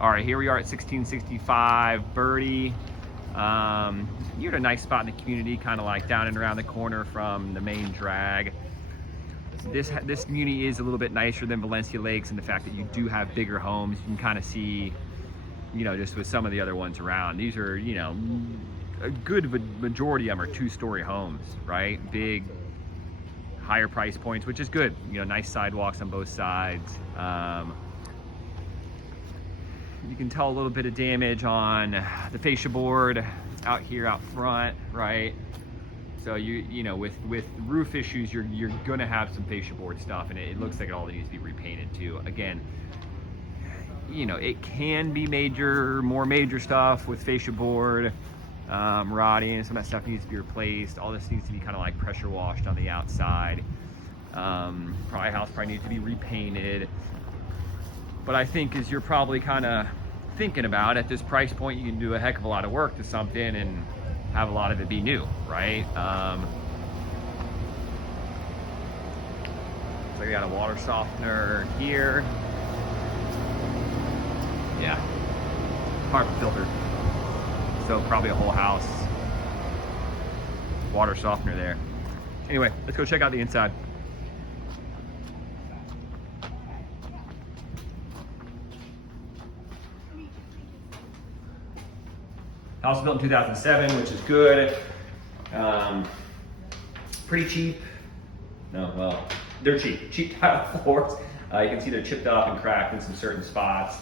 All right, here we are at 1665 Birdie. You're at a nice spot in the community, kind of like down and around the corner from the main drag. This community is a little bit nicer than Valencia Lakes in the fact that you do have bigger homes. You can kind of see, you know, just with some of the other ones around. These are, you know, a good majority of them are two-story homes, right? Big, higher price points, which is good. You know, nice sidewalks on both sides. You can tell a little bit of damage on the fascia board out here out front, right? So you know, with roof issues, you're gonna have some fascia board stuff, and it looks like it all needs to be repainted too. Again, you know, it can be more major stuff with fascia board, rotting, and some of that stuff needs to be replaced. All this needs to be kind of like pressure washed on the outside. Probably house needs to be repainted. But I think as you're probably kind of thinking about, at this price point, you can do a heck of a lot of work to something and have a lot of it be new, right? So we got a water softener here. Yeah, carbon filter. So probably a whole house water softener there. Anyway, let's go check out the inside. House was built in 2007, which is good. Pretty cheap. No, well, they're cheap. Cheap tile floors. You can see they're chipped up and cracked in some certain spots.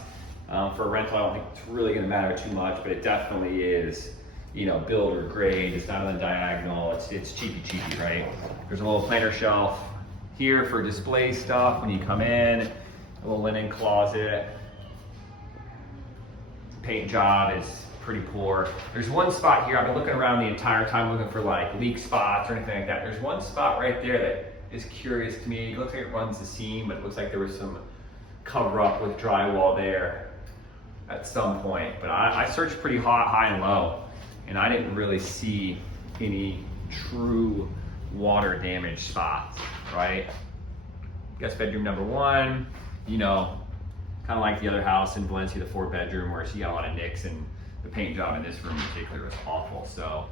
For a rental, I don't think it's really going to matter too much, but it definitely is, you know, builder grade. It's not on the diagonal. It's cheapy, right? There's a little planter shelf here for display stuff when you come in. A little linen closet. Paint job is pretty poor. There's one spot here, I've been looking around the entire time looking for like leak spots or anything like that. There's one spot right there that is curious to me. It looks like it runs the seam, but it looks like there was some cover up with drywall there at some point. But I searched pretty high and low, and I didn't really see any true water damage spots, right? Guest bedroom number one, you know, kind of like the other house in Valencia, the 4-bedroom, where you got a lot of nicks, and the paint job in this room in particular was awful. So,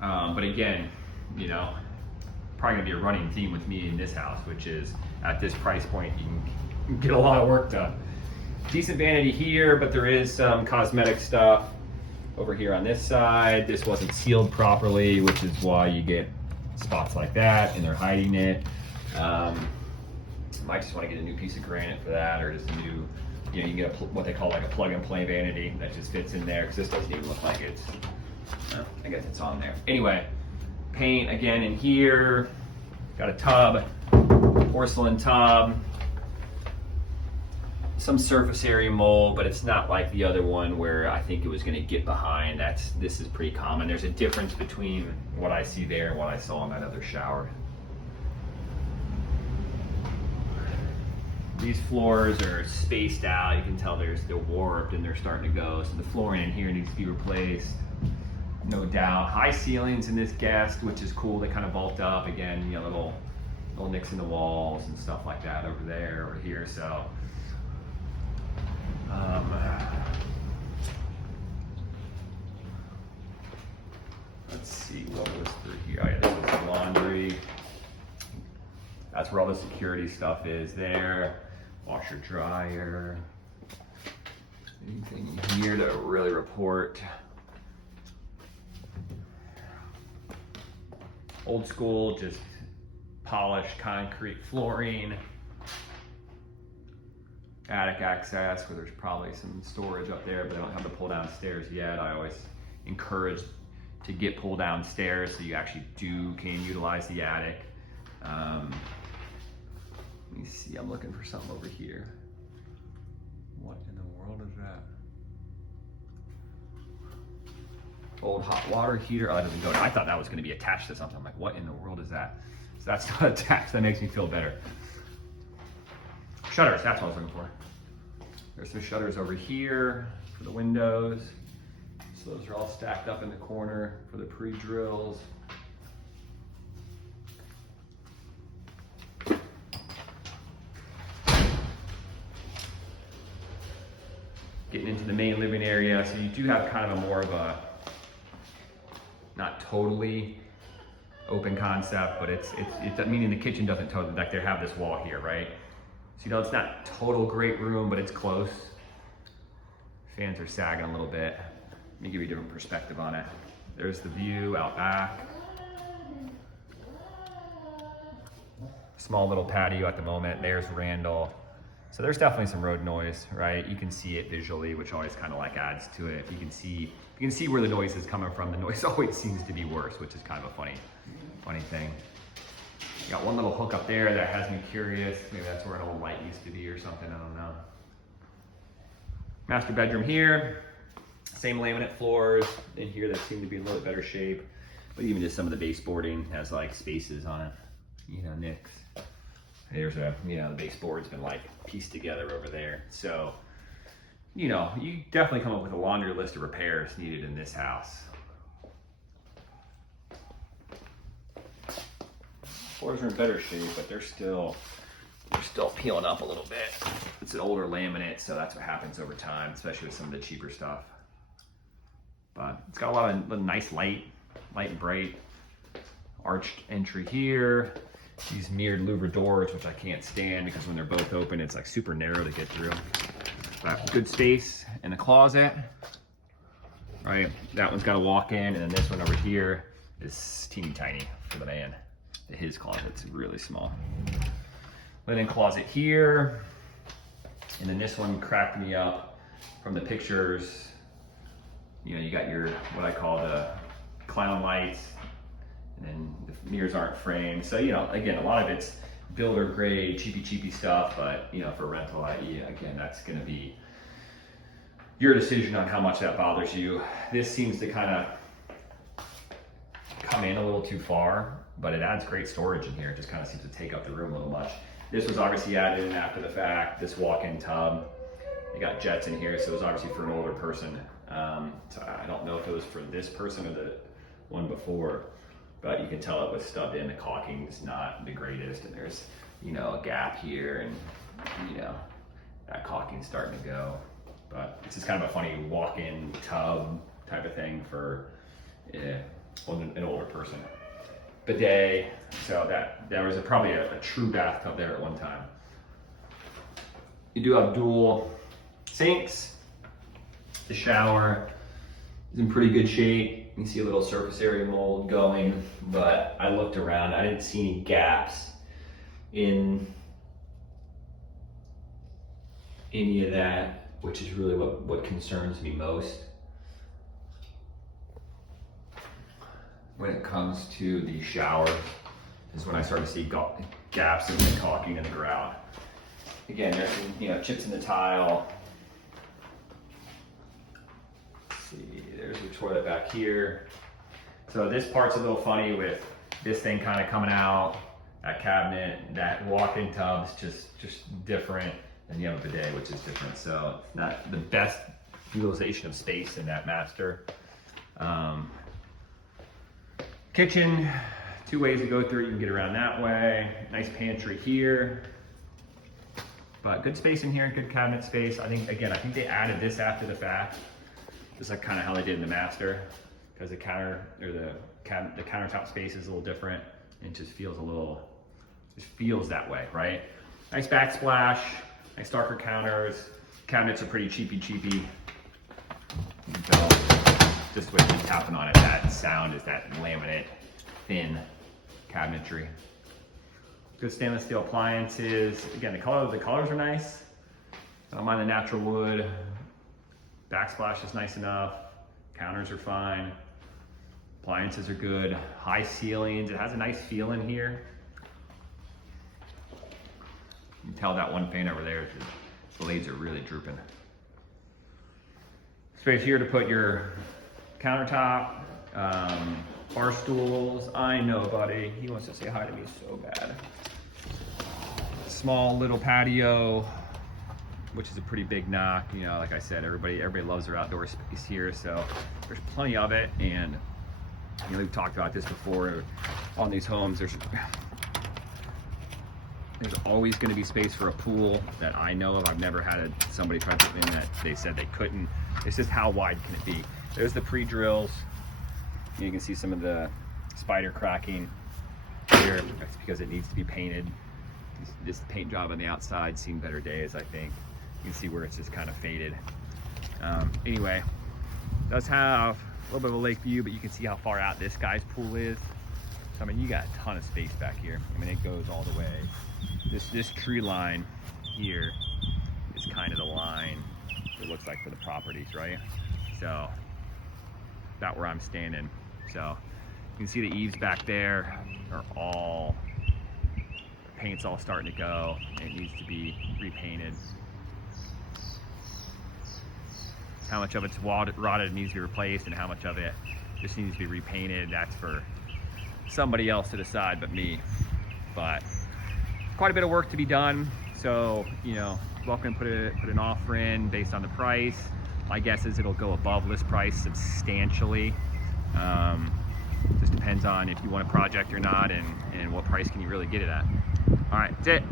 but again, you know, probably gonna be a running theme with me in this house, which is at this price point, you can get a lot of work done. Decent vanity here, but there is some cosmetic stuff over here on this side. This wasn't sealed properly, which is why you get spots like that, and they're hiding it. Might just want to get a new piece of granite for that, or just a new, you know, you can get what they call like a plug and play vanity that just fits in there, because this doesn't even look like it's, I guess it's on there. Anyway, paint again in here, got a tub, porcelain tub, some surface area mold, but it's not like the other one where I think it was going to get behind. This is pretty common. There's a difference between what I see there and what I saw in that other shower. These floors are spaced out. You can tell they're warped and they're starting to go. So the flooring in here needs to be replaced, no doubt. High ceilings in this guest, which is cool. They kind of vault up again. You know, little nicks in the walls and stuff like that over there, over here. So, let's see what was through here. Oh, yeah, this was laundry. That's where all the security stuff is there. Washer, dryer. Anything here to really report? Old school, just polished concrete flooring. Attic access, where there's probably some storage up there, but they don't have to pull down stairs yet. I always encourage to get pull down stairs so you actually can utilize the attic. Let me see, I'm looking for something over here. What in the world is that? Old hot water heater. Oh, that doesn't go. I thought that was going to be attached to something. I'm like, what in the world is that? So that's not attached. That makes me feel better. Shutters, that's what I was looking for. There's some shutters over here for the windows. So those are all stacked up in the corner for the pre-drills. getting into the main living area. So you do have kind of a more of a, not totally open concept, but it's meaning the kitchen doesn't totally, like they have this wall here, right? So, you know, it's not total great room, but it's close. Fans are sagging a little bit. Let me give you a different perspective on it. There's the view out back. Small little patio at the moment. There's Randall. So there's definitely some road noise, right? You can see it visually, which always kind of like adds to it. If you can see where the noise is coming from, the noise always seems to be worse, which is kind of a funny thing. You got one little hook up there that has me curious. Maybe that's where an old light used to be or something, I don't know. Master bedroom here. Same laminate floors in here that seem to be in a little bit better shape. But even just some of the baseboarding has like spaces on it, you know, nicks. There's a, you know, the baseboard's been like pieced together over there. So, you know, you definitely come up with a laundry list of repairs needed in this house. Floors are in better shape, but they're still peeling up a little bit. It's an older laminate, so that's what happens over time, especially with some of the cheaper stuff. But it's got a lot of nice light and bright. Arched entry here. These mirrored louver doors, which I can't stand because when they're both open, it's like super narrow to get through. But good space in the closet, right? That one's got a walk-in, and then this one over here is teeny tiny for the man. His closet's really small. Linen closet here, and then this one cracked me up from the pictures. You know, you got your, what I call the clown lights, and then the mirrors aren't framed. So, you know, again, a lot of it's builder grade, cheapy stuff, but, you know, for rental, again, that's gonna be your decision on how much that bothers you. This seems to kind of come in a little too far, but it adds great storage in here. It just kind of seems to take up the room a little much. This was obviously added in after the fact, this walk-in tub. You got jets in here, so it was obviously for an older person. So I don't know if it was for this person or the one before, but you can tell it was stubbed in. The caulking is not the greatest, and there's, you know, a gap here, and, you know, that caulking's starting to go. But it's just kind of a funny walk-in tub type of thing for an older person. Bidet, so that there was probably a true bathtub there at one time. You do have dual sinks. The shower is in pretty good shape. You can see a little surface area mold going, but I looked around, I didn't see any gaps in any of that, which is really what concerns me most when it comes to the shower, is when I start to see gaps in the caulking and the grout. Again, there's some, you know, chips in the tile. Let's see, there's the toilet back here. So this part's a little funny with this thing kind of coming out, that cabinet, that walk-in tub's just different, and you have a bidet, which is different. So it's not the best utilization of space in that master. Kitchen, two ways to go through it. You can get around that way. Nice pantry here. But good space in here, good cabinet space. I think they added this after the fact, just like kind of how they did in the master, because the countertop space is a little different. It just feels that way, right? Nice backsplash, nice darker counters. Cabinets are pretty cheapy. You can tell just with me tapping on it, that sound is that laminate, thin cabinetry. Good stainless steel appliances. Again, the colors are nice. I don't mind the natural wood. Backsplash is nice enough. Counters are fine. Appliances are good. High ceilings. It has a nice feel in here. You can tell that one fan over there, the blades are really drooping. Space here to put your countertop, bar stools. I know, buddy. He wants to say hi to me so bad. Small little patio, which is a pretty big knock. You know, like I said, everybody loves their outdoor space here, so there's plenty of it. And you know, we've talked about this before on these homes. There's always going to be space for a pool that I know of. I've never had somebody try to put in that they said they couldn't. It's just how wide can it be? There's the pre-drills. You can see some of the spider cracking here. That's because it needs to be painted. This paint job on the outside seen better days, I think. You can see where it's just kind of faded. Anyway, does have a little bit of a lake view, but you can see how far out this guy's pool is. So, I mean, you got a ton of space back here. I mean, it goes all the way. This tree line here is kind of the line it looks like for the properties, right? So, about where I'm standing. So, you can see the eaves back there are all, the paint's all starting to go. And it needs to be repainted. How much of it's rotted and needs to be replaced, and how much of it just needs to be repainted, that's for somebody else to decide but me. But quite a bit of work to be done, so you know, welcome to put an offer in based on the price. My guess is it'll go above list price substantially. Just depends on if you want a project or not, and what price can you really get it at. All right, that's it.